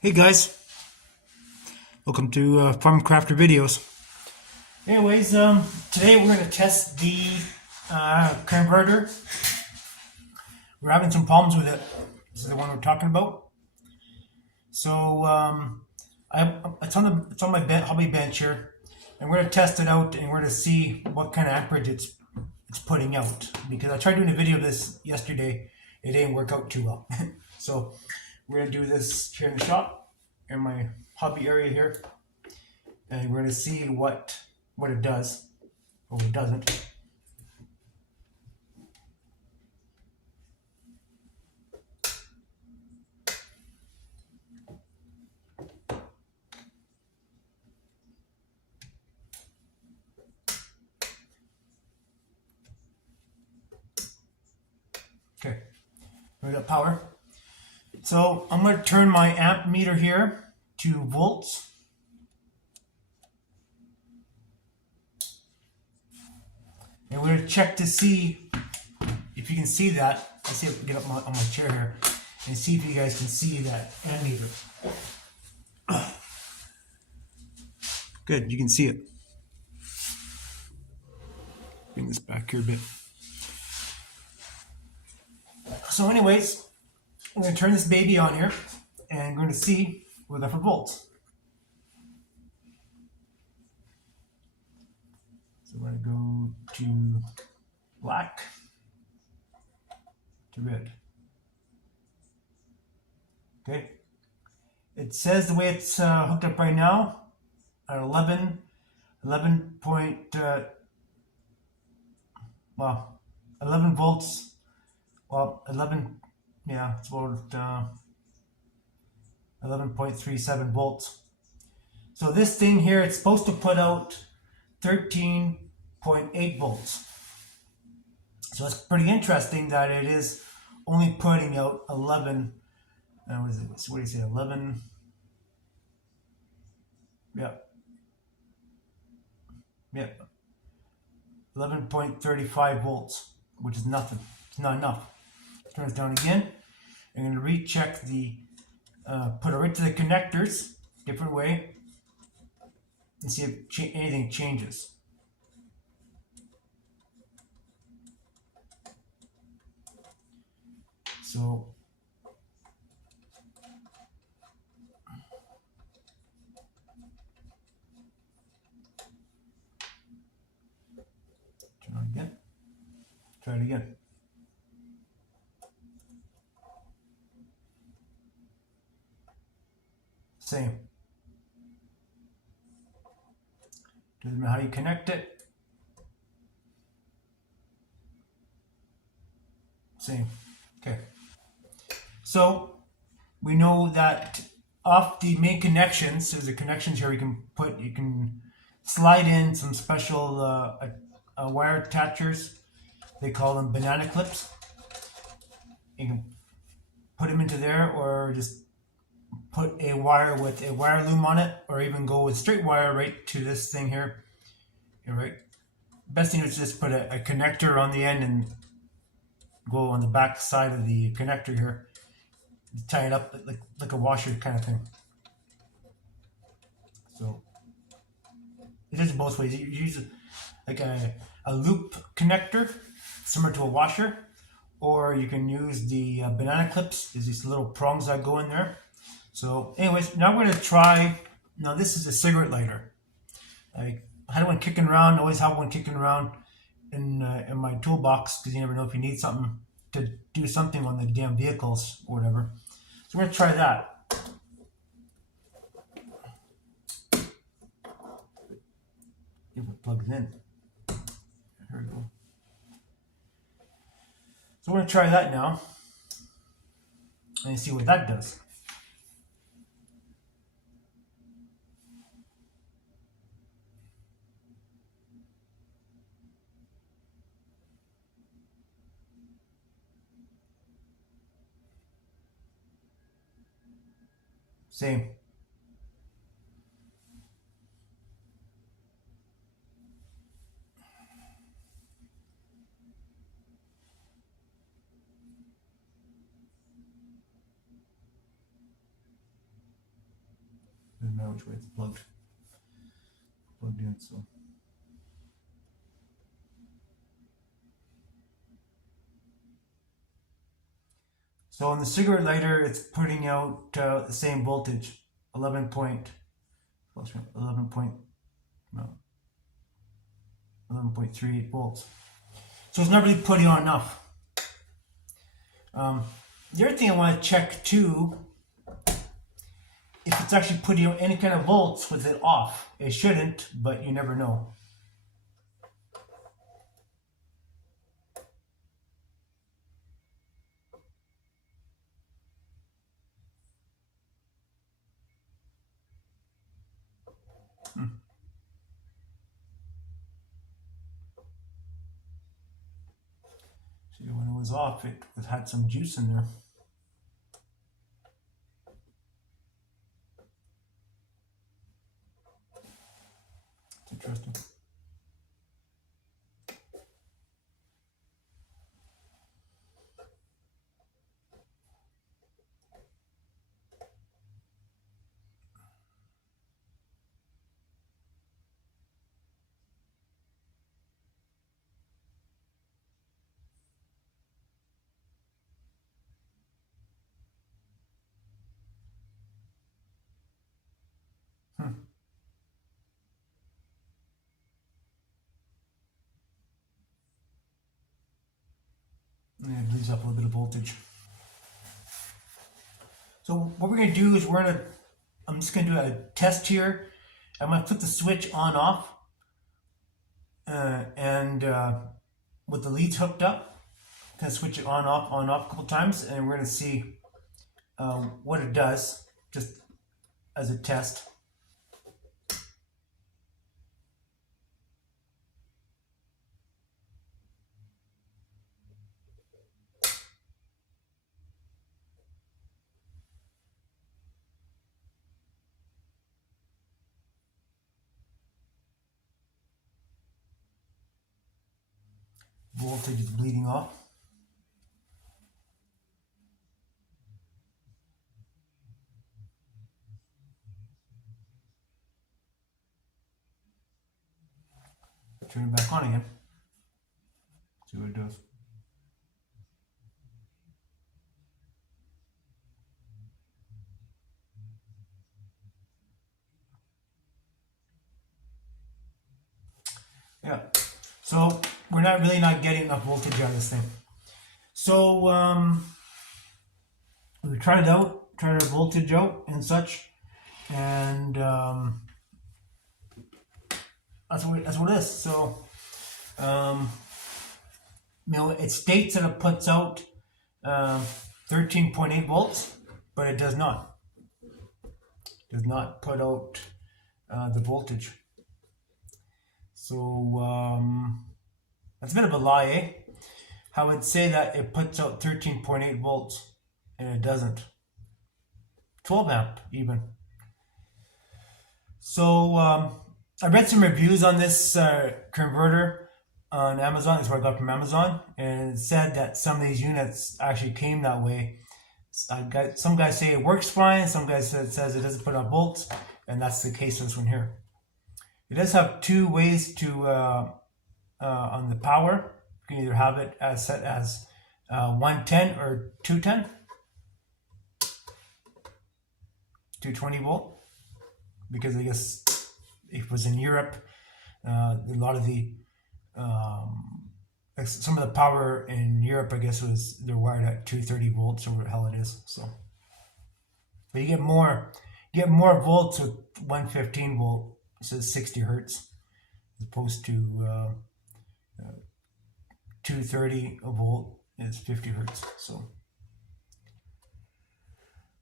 Hey guys, welcome to Farm Crafter Videos. Anyways, today we're going to test the converter. We're having some problems with it. This is the one we're talking about. So it's on my hobby bench here, and we're going to test it out, and we're going to see what kind of amperage it's putting out. Because I tried doing a video of this yesterday, it didn't work out too well. So we're going to do this here in the shop, in my hobby area here, and we're going to see what it does or what it doesn't. Okay, we got power. So I'm going to turn my amp meter here to volts. And we're going to check to see if you can see that. Let's see if I can get up on my chair here and see if you guys can see that amp meter. Good, you can see it. Bring this back here a bit. So anyways, I'm going to turn this baby on here and we're going to see what we got for volts. So we're going to go to black to red. Okay. It says the way it's hooked up right now at 11 volts. Well, 11, yeah, it's about 11.37 volts. So this thing here, it's supposed to put out 13.8 volts. So it's pretty interesting that it is only putting out 11. What is it? What do you say? 11. Yeah. 11.35 volts, which is nothing. It's not enough. Turn it down again. I'm going to recheck the, put it right to the connectors, different way, and see if anything changes. So turn on again. Try it again. Same. Doesn't matter how you connect it. Same. Okay. So we know that off the main connections, there's the connections here you can slide in some special wire attachers. They call them banana clips. You can put them into there, or just put a wire with a wire loom on it, or even go with straight wire right to this thing here. All right. Best thing is just put a connector on the end and go on the back side of the connector here. Tie it up like a washer kind of thing. So it is both ways. You use like a loop connector, similar to a washer, or you can use the banana clips. There's these little prongs that go in there. So anyways, now we're going to try, now this is a cigarette lighter. I had one kicking around, always have one kicking around in my toolbox, because you never know if you need something to do something on the damn vehicles or whatever. So we're going to try that. If it plugs in. Here we go. So we're going to try that now and see what that does. Same. which way it's plugged in. So on the cigarette lighter, it's putting out the same voltage, 11.38 volts. So it's not really putting on enough. The other thing I want to check too, if it's actually putting out any kind of volts with it off. It shouldn't, but you never know. See, when it was off, it had some juice in there. It's interesting. And it bleeds up a little bit of voltage. So what we're going to do is I'm just going to do a test here. I'm going to put the switch on off and with the leads hooked up, going to switch it on off a couple times, and we're going to see what it does just as a test. Voltage is bleeding off. Turn it back on again. See what it does. Yeah. So we're not getting enough voltage out of this thing. So we tried it out, tried our voltage out and such, and that's what it is. So it states that it puts out 13.8 volts, but it does not. It does not put out the voltage. So that's a bit of a lie, eh? I would say that it puts out 13.8 volts, and it doesn't. 12 amp even. So I read some reviews on this converter on Amazon. That's what I got from Amazon, and it said that some of these units actually came that way. Some guys say it works fine. Some guys says it doesn't put out volts, and that's the case with this one here. It does have two ways to on the power. You can either have it as set as 110 or 210, 220 volt, because I guess it was in Europe. A lot of the some of the power in Europe, I guess, they're wired at 230 volts or whatever the hell it is. So, but you get more volts with 115 volt. It says 60 hertz as opposed to 230 a volt is 50 hertz. So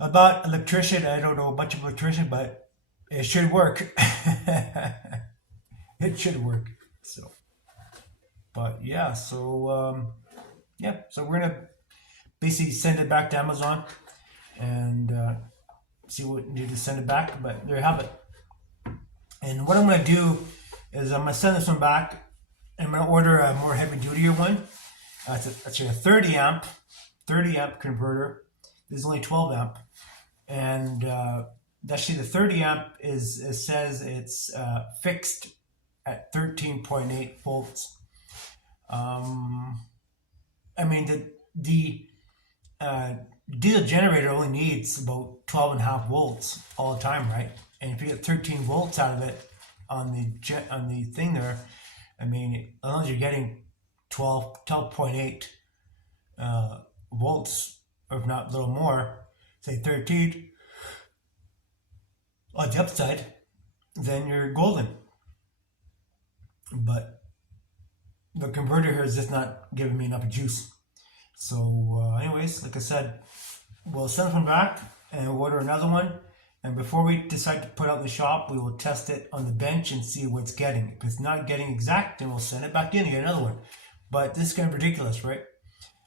about electrician, I don't know a bunch of electrician, but it should work. It should work. So, but yeah, so so we're gonna basically send it back to Amazon and see what we need to send it back. But there you have it. And what I'm gonna do is I'm gonna send this one back. I'm going to order a more heavy-duty one. It's actually a 30 amp converter. This is only 12 amp. And actually the 30 amp is, it says it's fixed at 13.8 volts. I mean, the diesel generator only needs about 12.5 volts all the time, right? And if you get 13 volts out of it on the thing there, I mean, as long as you're getting 12.8 volts, or if not a little more, say 13 on the upside, then you're golden. But the converter here is just not giving me enough juice. So anyways, like I said, we'll send this one back and order another one. And before we decide to put out in the shop, we will test it on the bench and see what it's getting. If it's not getting exact, then we'll send it back in and get another one. But this is kind of ridiculous, right?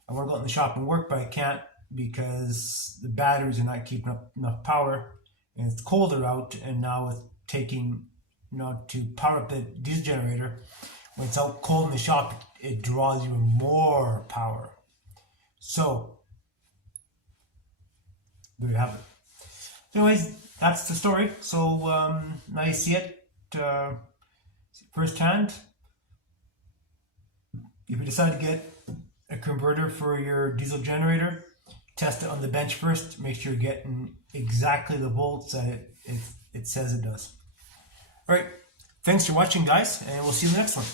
I want to go out in the shop and work, but I can't because the batteries are not keeping up enough power. And it's colder out, and now it's taking, to power up the diesel generator, when it's out cold in the shop, it draws even more power. So, there you have it. Anyways, that's the story. So, now you see it firsthand. If you decide to get a converter for your diesel generator, test it on the bench first. Make sure you're getting exactly the volts that it says it does. Alright, thanks for watching, guys, and we'll see you in the next one.